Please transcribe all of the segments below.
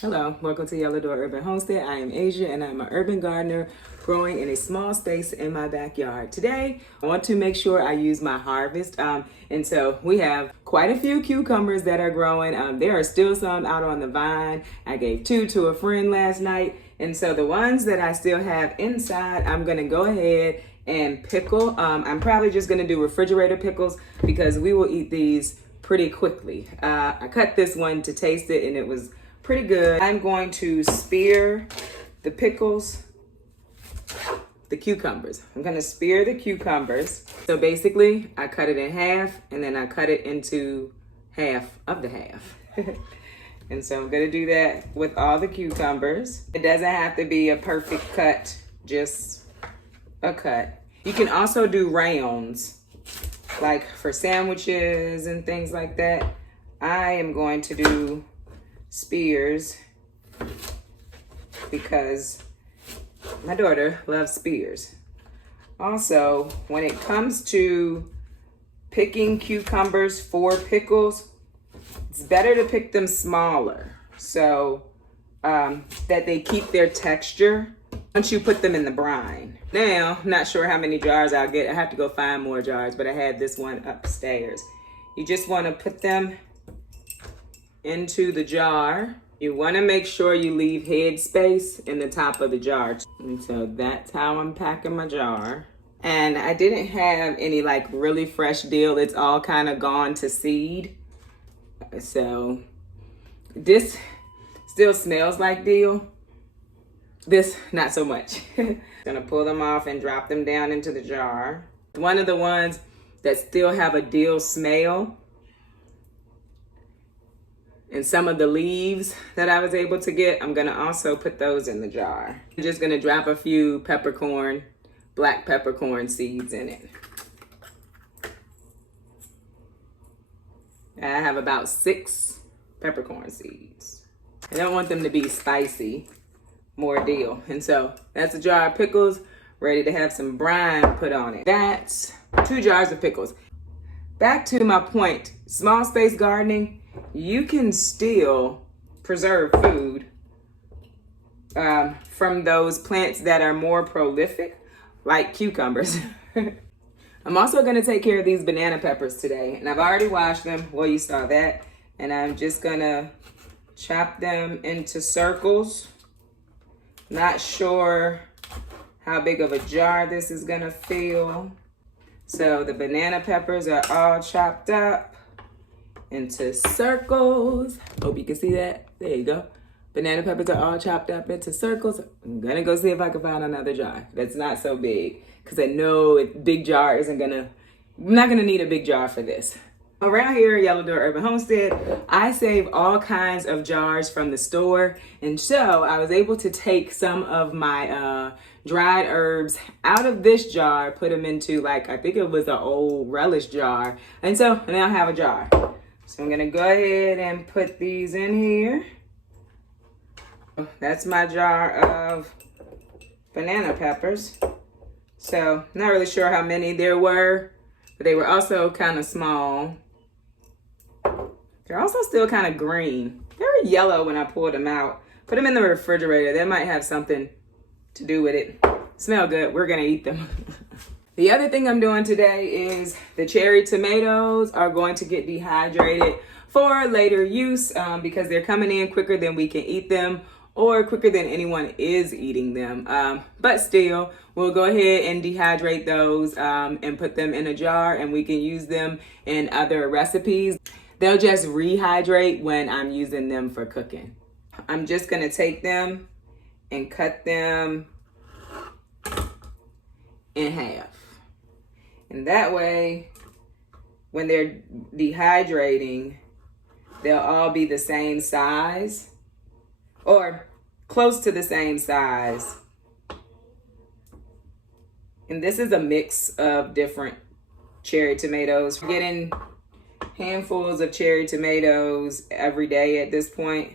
Hello, welcome to Yellow Door Urban Homestead. I am Asia and I'm an urban gardener growing in a small space in my backyard. Today, I want to make sure I use my harvest. And so we have quite a few cucumbers that are growing. There are still some out on the vine. I gave 2 to a friend last night. And so the ones that I still have inside, I'm gonna go ahead and pickle. I'm probably just gonna do refrigerator pickles because we will eat these pretty quickly. I cut this one to taste it and it was pretty good. I'm going to spear the pickles, the cucumbers. I'm gonna spear the cucumbers. So basically, I cut it in half and then I cut it into half of the half. And so I'm gonna do that with all the cucumbers. It doesn't have to be a perfect cut, just a cut. You can also do rounds, like for sandwiches and things like that. I am going to do spears because my daughter loves spears. Also, when it comes to picking cucumbers for pickles, it's better to pick them smaller so that they keep their texture once you put them in the brine. Now, I'm not sure how many jars I'll get. I have to go find more jars, but I had this one upstairs. You just want to put them into the jar. You want to make sure you leave head space in the top of the jar. And so that's how I'm packing my jar. And I didn't have any like really fresh dill. It's all kind of gone to seed. So this still smells like dill. This, not so much. Gonna pull them off and drop them down into the jar. One of the ones that still have a dill smell, and some of the leaves that I was able to get, I'm gonna also put those in the jar. I'm just gonna drop a few peppercorn, black peppercorn seeds in it. I have about 6 peppercorn seeds. I don't want them to be spicy, more dill. And so that's a jar of pickles, ready to have some brine put on it. That's 2 jars of pickles. Back to my point, small space gardening, you can still preserve food from those plants that are more prolific, like cucumbers. I'm also gonna take care of these banana peppers today, and I've already washed them. Well, you saw that. And I'm just gonna chop them into circles. Not sure how big of a jar this is gonna fill. So the banana peppers are all chopped up into circles. Hope you can see that. There you go. Banana peppers are all chopped up into circles. I'm gonna go see if I can find another jar that's not so big, because I know big jar isn't gonna, I'm not gonna need a big jar for this. Around here at Yellow Door Urban Homestead, I save all kinds of jars from the store. And so I was able to take some of my dried herbs out of this jar, put them into like, I think it was an old relish jar. And so now I have a jar. So I'm gonna go ahead and put these in here. That's my jar of banana peppers. So not really sure how many there were, but they were also kind of small. They're also still kind of green. They were yellow when I pulled them out. Put them in the refrigerator. They might have something to do with it. Smell good. We're gonna eat them. The other thing I'm doing today is the cherry tomatoes are going to get dehydrated for later use because they're coming in quicker than we can eat them, or quicker than anyone is eating them. But still, we'll go ahead and dehydrate those and put them in a jar, and we can use them in other recipes. They'll just rehydrate when I'm using them for cooking. I'm just gonna take them and cut them in half. And that way, when they're dehydrating, they'll all be the same size, or close to the same size. And this is a mix of different cherry tomatoes. We're getting handfuls of cherry tomatoes every day at this point,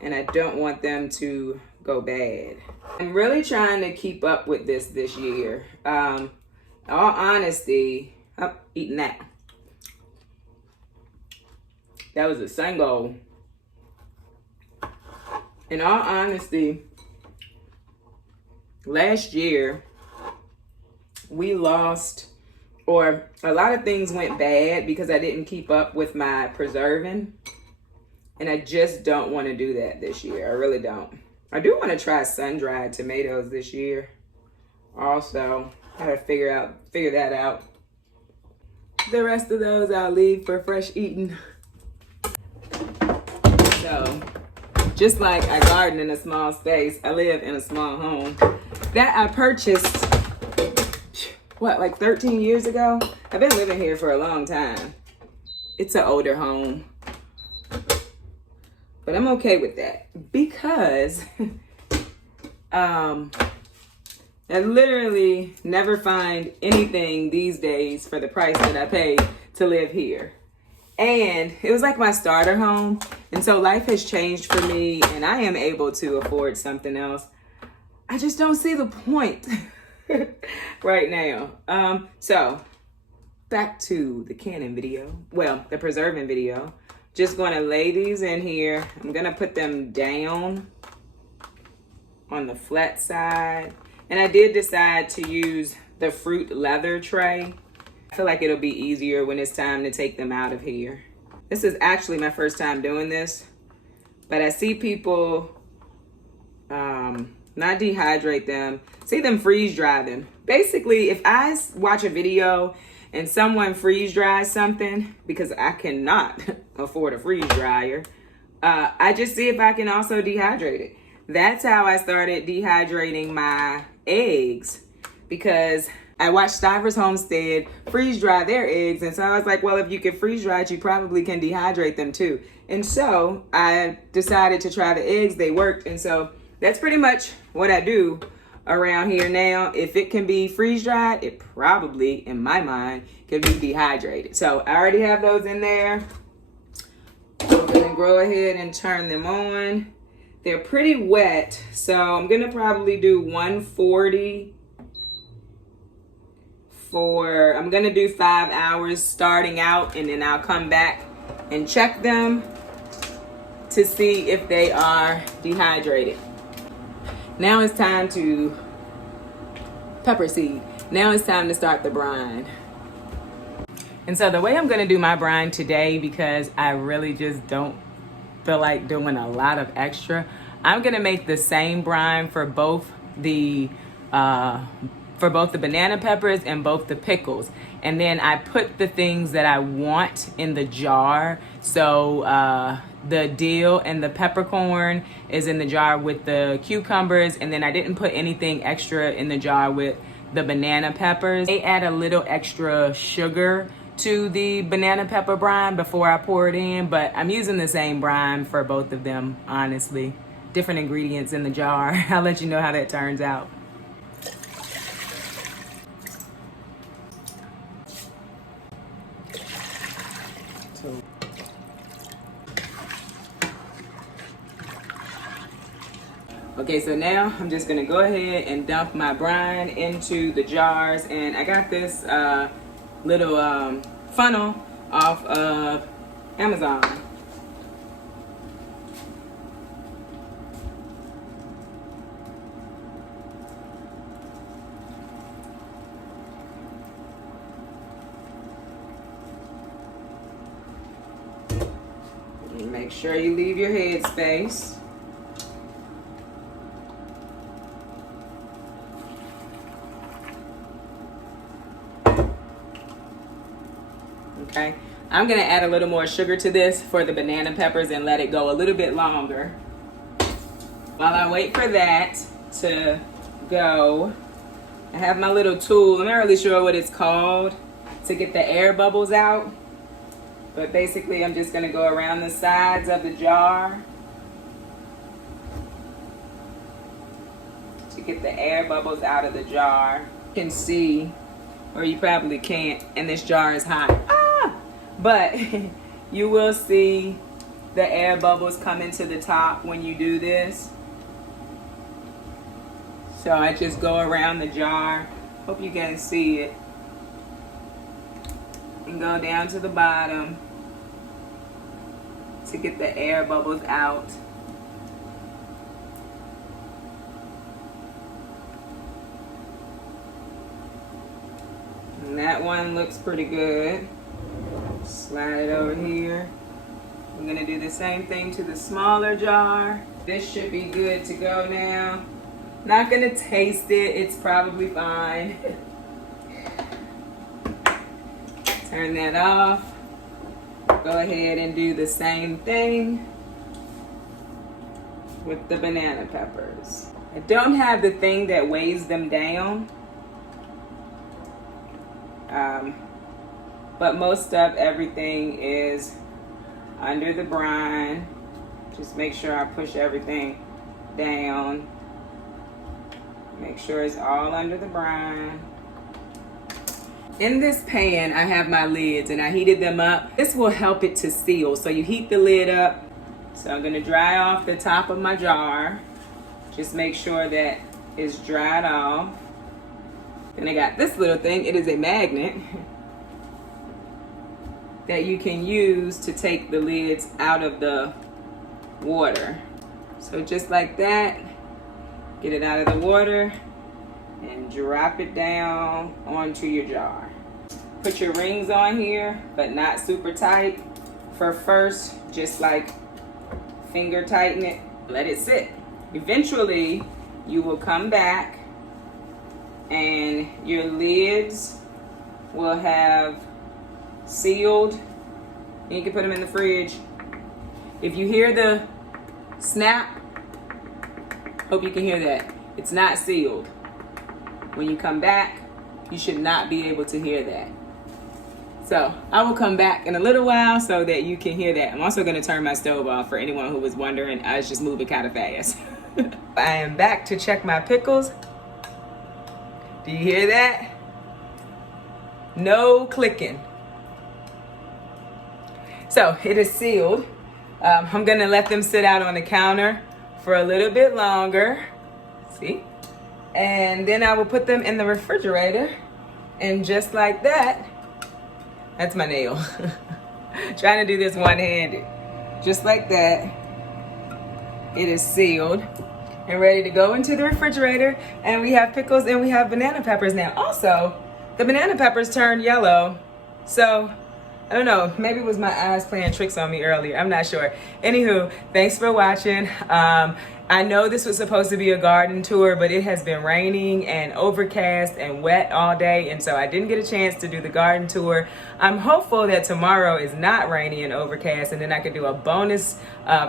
and I don't want them to go bad. I'm really trying to keep up with this year. All honesty, I'm eating that. That was a single. In all honesty, last year we lost, or a lot of things went bad because I didn't keep up with my preserving. And I just don't want to do that this year. I really don't. I do want to try sun-dried tomatoes this year. Also, gotta figure that out. The rest of those I'll leave for fresh eating. So, just like I garden in a small space, I live in a small home that I purchased, what, like 13 years ago? I've been living here for a long time. It's an older home. But I'm okay with that because I literally never find anything these days for the price that I pay to live here. And it was like my starter home. And so life has changed for me and I am able to afford something else. I just don't see the point right now. So back to the canning video. Well, the preserving video. Just going to lay these in here. I'm going to put them down on the flat side. And I did decide to use the fruit leather tray. I feel like it'll be easier when it's time to take them out of here. This is actually my first time doing this, but I see people not dehydrate them, see them freeze dry them. Basically, if I watch a video and someone freeze dries something, because I cannot afford a freeze dryer, I just see if I can also dehydrate it. That's how I started dehydrating my eggs, because I watched Stivers Homestead freeze dry their eggs. And so I was like, well, if you can freeze dry it, you probably can dehydrate them too. And so I decided to try the eggs. They worked. And so that's pretty much what I do around here now. If it can be freeze dried, it probably, in my mind, can be dehydrated. So I already have those in there. I'm gonna go ahead and turn them on. They're pretty wet, so I'm gonna probably do 140 I'm gonna do 5 hours starting out, and then I'll come back and check them to see if they are dehydrated. Now it's time to pepper seed. Now it's time to start the brine. And so the way I'm gonna do my brine today, because I really just don't feel like doing a lot of extra, I'm gonna make the same brine for both the banana peppers and both the pickles. And then I put the things that I want in the jar. So the dill and the peppercorn is in the jar with the cucumbers, and then I didn't put anything extra in the jar with the banana peppers. They add a little extra sugar to the banana pepper brine before I pour it in, but I'm using the same brine for both of them, honestly. Different ingredients in the jar. I'll let you know how that turns out. Okay, so now I'm just gonna go ahead and dump my brine into the jars, and I got this little funnel off of Amazon. Make sure you leave your head space. Okay, I'm gonna add a little more sugar to this for the banana peppers and let it go a little bit longer. While I wait for that to go, I have my little tool. I'm not really sure what it's called to get the air bubbles out. But basically, I'm just gonna go around the sides of the jar to get the air bubbles out of the jar. You can see, or you probably can't, and this jar is hot. But you will see the air bubbles coming to the top when you do this. So I just go around the jar. Hope you can see it. And go down to the bottom to get the air bubbles out. And that one looks pretty good. Slide it over here. I'm gonna do the same thing to the smaller jar. This should be good to go now. Not gonna taste it, it's probably fine. Turn that off. Go ahead and do the same thing with the banana peppers. I don't have the thing that weighs them down. But most of everything is under the brine. Just make sure I push everything down. Make sure it's all under the brine. In this pan, I have my lids and I heated them up. This will help it to seal. So you heat the lid up. So I'm gonna dry off the top of my jar. Just make sure that it's dried off. Then I got this little thing. It is a magnet that you can use to take the lids out of the water. So just like that, get it out of the water and drop it down onto your jar. Put your rings on here, but not super tight. For first, just like finger tighten it, let it sit. Eventually, you will come back and your lids will have sealed. And you can put them in the fridge. If you hear the snap, hope you can hear that. It's not sealed. When you come back, you should not be able to hear that. So I will come back in a little while so that you can hear that. I'm also gonna turn my stove off for anyone who was wondering. I was just moving kind of fast. I am back to check my pickles. Do you hear that? No clicking. So it is sealed. I'm gonna let them sit out on the counter for a little bit longer. See? And then I will put them in the refrigerator. And just like that, that's my nail. Trying to do this one-handed. Just like that, it is sealed and ready to go into the refrigerator. And we have pickles and we have banana peppers now. Also, the banana peppers turned yellow. So, I don't know, maybe it was my eyes playing tricks on me earlier. I'm not sure. Anywho, thanks for watching. I know this was supposed to be a garden tour, but it has been raining and overcast and wet all day, and so I didn't get a chance to do the garden tour. I'm hopeful that tomorrow is not rainy and overcast, and then I could do a bonus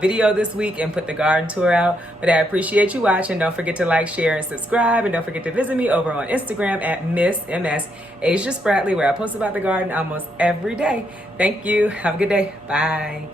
video this week and put the garden tour out. But I appreciate you watching. Don't forget to like, share, and subscribe, and don't forget to visit me over on Instagram at Miss MS Asia Spratly, where I post about the garden almost every day. Thank you. Have a good day. Bye.